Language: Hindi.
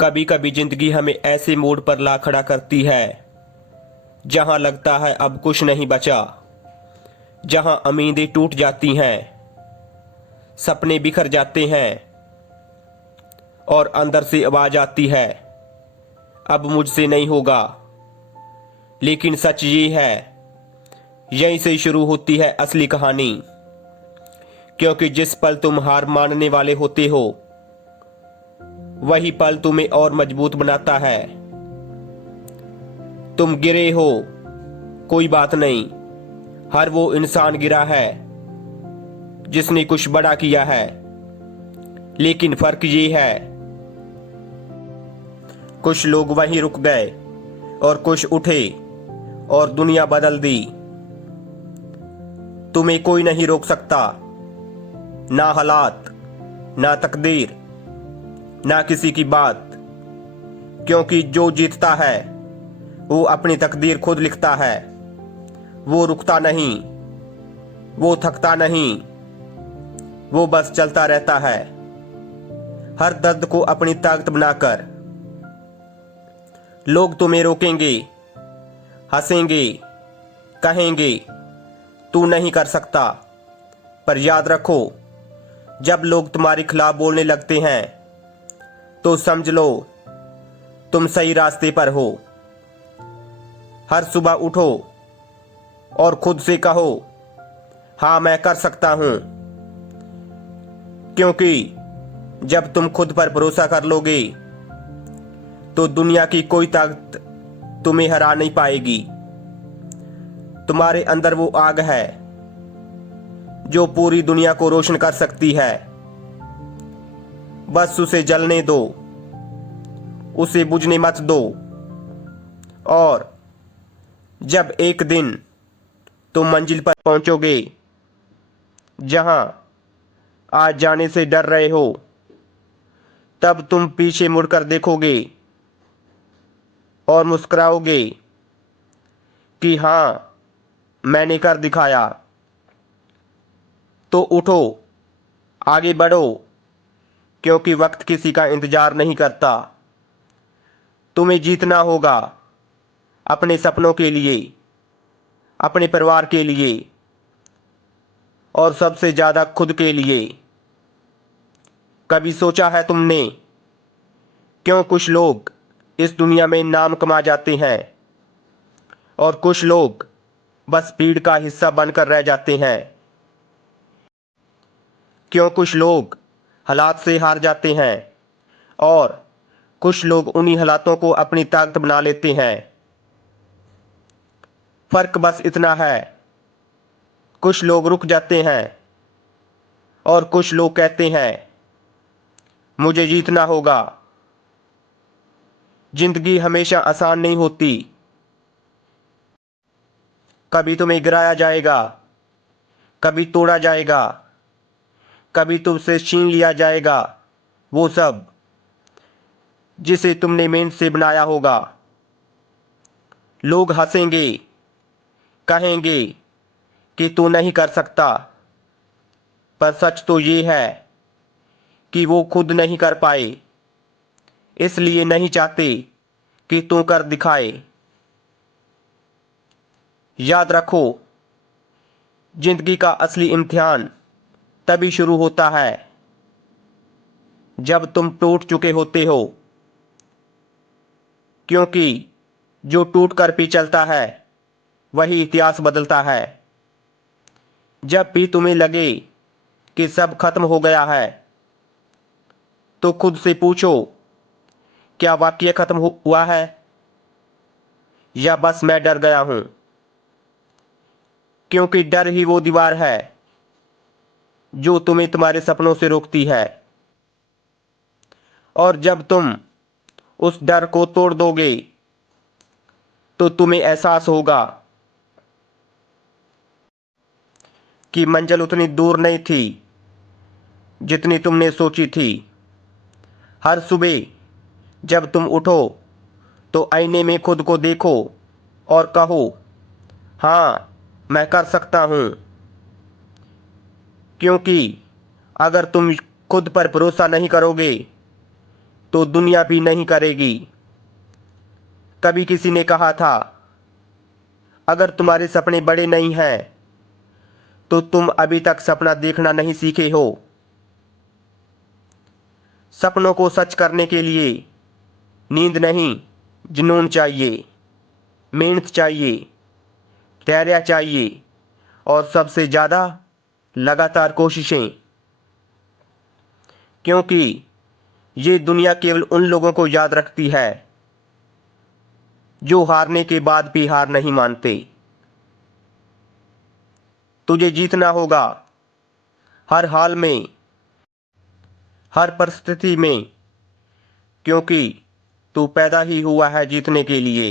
कभी कभी जिंदगी हमें ऐसे मोड़ पर ला खड़ा करती है जहां लगता है अब कुछ नहीं बचा, जहां उम्मीदें टूट जाती हैं, सपने बिखर जाते हैं और अंदर से आवाज आती है, अब मुझसे नहीं होगा। लेकिन सच ये है, यहीं से शुरू होती है असली कहानी। क्योंकि जिस पल तुम हार मानने वाले होते हो, वही पल तुम्हें और मजबूत बनाता है। तुम गिरे हो, कोई बात नहीं। हर वो इंसान गिरा है जिसने कुछ बड़ा किया है। लेकिन फर्क ये है, कुछ लोग वहीं रुक गए और कुछ उठे और दुनिया बदल दी। तुम्हें कोई नहीं रोक सकता, ना हालात, ना तकदीर, ना किसी की बात। क्योंकि जो जीतता है वो अपनी तकदीर खुद लिखता है। वो रुकता नहीं, वो थकता नहीं, वो बस चलता रहता है, हर दर्द को अपनी ताकत बनाकर। लोग तुम्हें रोकेंगे, हंसेंगे, कहेंगे तू नहीं कर सकता। पर याद रखो, जब लोग तुम्हारे खिलाफ बोलने लगते हैं तो समझ लो तुम सही रास्ते पर हो। हर सुबह उठो और खुद से कहो, हाँ मैं कर सकता हूं। क्योंकि जब तुम खुद पर भरोसा कर लोगे तो दुनिया की कोई ताकत तुम्हें हरा नहीं पाएगी। तुम्हारे अंदर वो आग है जो पूरी दुनिया को रोशन कर सकती है। बस उसे जलने दो, उसे बुझने मत दो। और जब एक दिन तुम मंजिल पर पहुंचोगे जहां आज जाने से डर रहे हो, तब तुम पीछे मुड़कर देखोगे और मुस्कुराओगे कि हाँ मैंने कर दिखाया। तो उठो, आगे बढ़ो, क्योंकि वक्त किसी का इंतजार नहीं करता। तुम्हें जीतना होगा अपने सपनों के लिए, अपने परिवार के लिए और सबसे ज्यादा खुद के लिए। कभी सोचा है तुमने क्यों कुछ लोग इस दुनिया में नाम कमा जाते हैं और कुछ लोग बस भीड़ का हिस्सा बनकर रह जाते हैं? क्यों कुछ लोग हालात से हार जाते हैं और कुछ लोग उन्हीं हालातों को अपनी ताकत बना लेते हैं? फर्क बस इतना है, कुछ लोग रुक जाते हैं और कुछ लोग कहते हैं मुझे जीतना होगा। जिंदगी हमेशा आसान नहीं होती। कभी तुम्हें गिराया जाएगा, कभी तोड़ा जाएगा, कभी तुमसे छीन लिया जाएगा वो सब जिसे तुमने मेहनत से बनाया होगा। लोग हंसेंगे, कहेंगे कि तू नहीं कर सकता। पर सच तो ये है कि वो खुद नहीं कर पाए, इसलिए नहीं चाहते कि तू कर दिखाए। याद रखो, जिंदगी का असली इम्तिहान तभी शुरू होता है जब तुम टूट चुके होते हो। क्योंकि जो टूट कर भी चलता है वही इतिहास बदलता है। जब भी तुम्हें लगे कि सब खत्म हो गया है, तो खुद से पूछो, क्या वाकई खत्म हुआ है या बस मैं डर गया हूं? क्योंकि डर ही वो दीवार है जो तुम्हें तुम्हारे सपनों से रोकती है। और जब तुम उस डर को तोड़ दोगे तो तुम्हें एहसास होगा कि मंजिल उतनी दूर नहीं थी जितनी तुमने सोची थी। हर सुबह जब तुम उठो तो आईने में खुद को देखो और कहो, हाँ मैं कर सकता हूं। क्योंकि अगर तुम खुद पर भरोसा नहीं करोगे तो दुनिया भी नहीं करेगी। कभी किसी ने कहा था, अगर तुम्हारे सपने बड़े नहीं हैं तो तुम अभी तक सपना देखना नहीं सीखे हो। सपनों को सच करने के लिए नींद नहीं, जुनून चाहिए, मेहनत चाहिए, धैर्य चाहिए और सबसे ज़्यादा लगातार कोशिशें। क्योंकि ये दुनिया केवल उन लोगों को याद रखती है जो हारने के बाद भी हार नहीं मानते। तुझे जीतना होगा हर हाल में, हर परिस्थिति में, क्योंकि तू पैदा ही हुआ है जीतने के लिए।